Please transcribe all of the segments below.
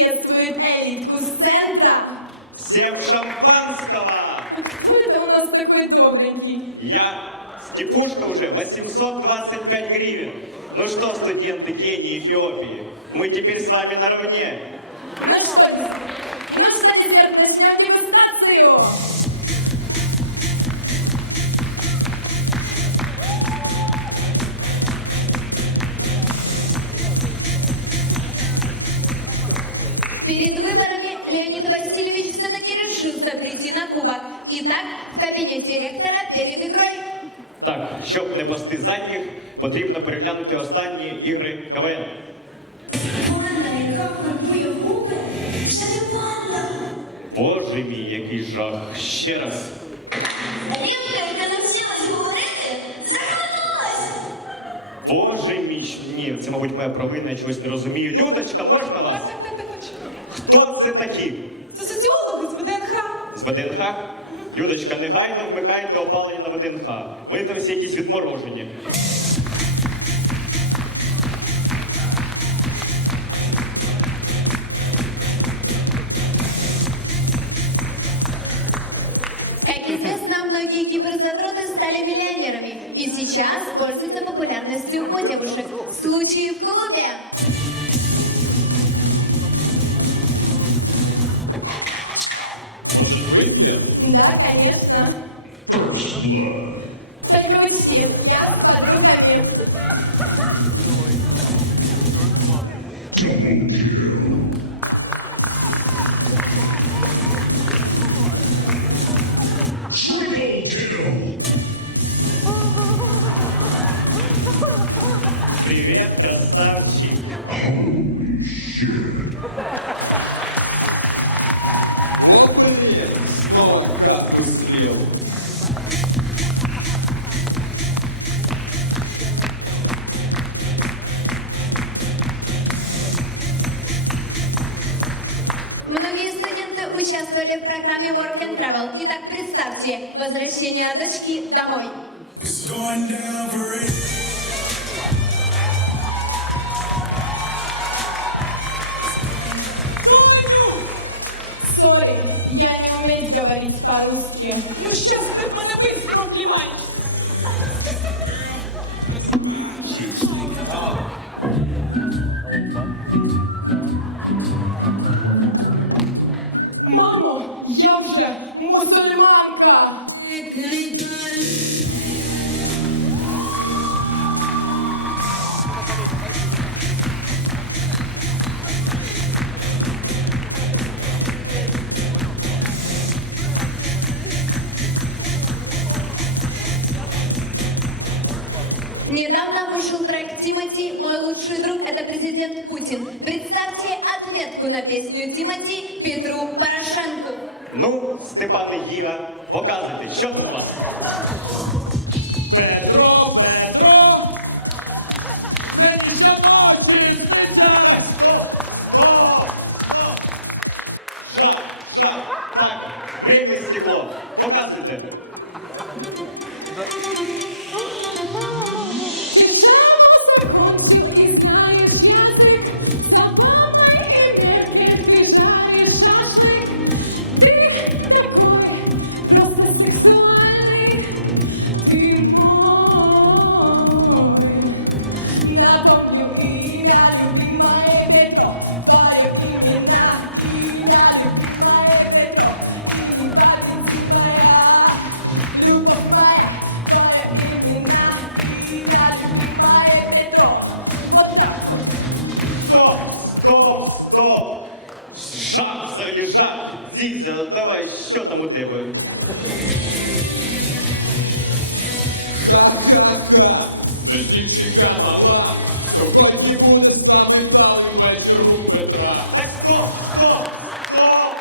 приветствует элитку с центра. Всем шампанского! Кто это у нас такой добренький? Я Степушка уже 825 гривен. Ну что, студенты Кении, Эфиопии, мы теперь с вами наравне. Ну что? Ну что, десерт, начнем дегустацию. Все-таки прийти на кубок. Итак, в кабинете ректора перед игрой. Так, щоб не пасти задніх, потрібно переглянути останні ігри КВН. Панда, яка фарбує губи, вже не панда. Боже мій, який жах. Ще раз. Рибка, яка навчилась говорити, захлинулась. Боже мій, ні, це, мабуть, моя провина, я чогось не розумію. Людочка, можна вас? Хто це такі? Це соціологи з ВДНХ. З ВДНХ? Людочка, негайно вмикайте опалення на ВДНХ. Вони там всі якісь відморожені. Как известно, многие киберзадроты стали миллионерами и сейчас пользуются популярностью у девушек. Случаи в клубе. Выпьем? Да, конечно. Только учти, я с подругами. Привет, красавчик. Катку слил. Многие студенты участвовали в программе Work and Travel. Итак, представьте, возвращение дочки домой. It's going. Сорі, я не уметь говорить по-русски. Ну щас ти в мене бистро клімаєш. Мамо, я вже мусульманка. Недавно вышел трек Тимати «Мой лучший друг» — это президент Путин. Представьте ответку на песню Тимати Петру Порошенку. Ну, Степане Гіга, показуйте, що там у вас? Петро, Петро! Мені щоночі сниться! Стоп! Стоп! Стоп! Жах! Жах! Так, время істекло. Показуйте. Стоп! Стоп! Жах, взагалі жах! Дідзя, давай, що там у тебе? Ха-ха-ха! Без дівчинка мала! Сьогодні буде славний вдалий вечір у Петра! Так стоп! Стоп! Стоп!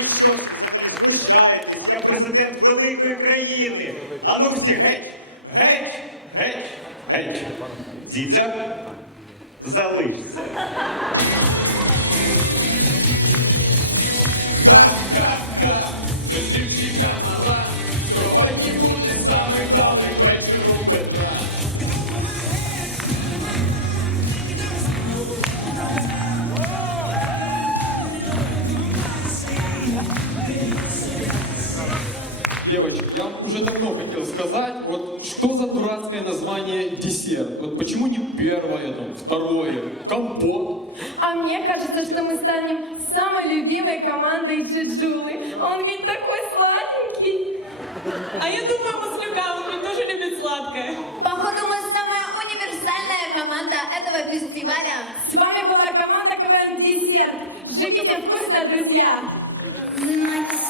Ви що, взагалі знущаєтесь? Я президент великої країни! А ну всі геть! Геть! Геть! Геть! Дідзя, залишся. Девочки, я вам уже давно хотел сказать, вот что за дурацкое название десерт? Первое, там, второе, компот? А мне кажется, что мы станем самой любимой командой Джиджулы. Он ведь такой сладенький. А я думаю, Маслюка, он ведь тоже любит сладкое. Походу, мы самая универсальная команда этого фестиваля. С вами была команда КВН Десерт. Живите вкусно, друзья! Занимайтесь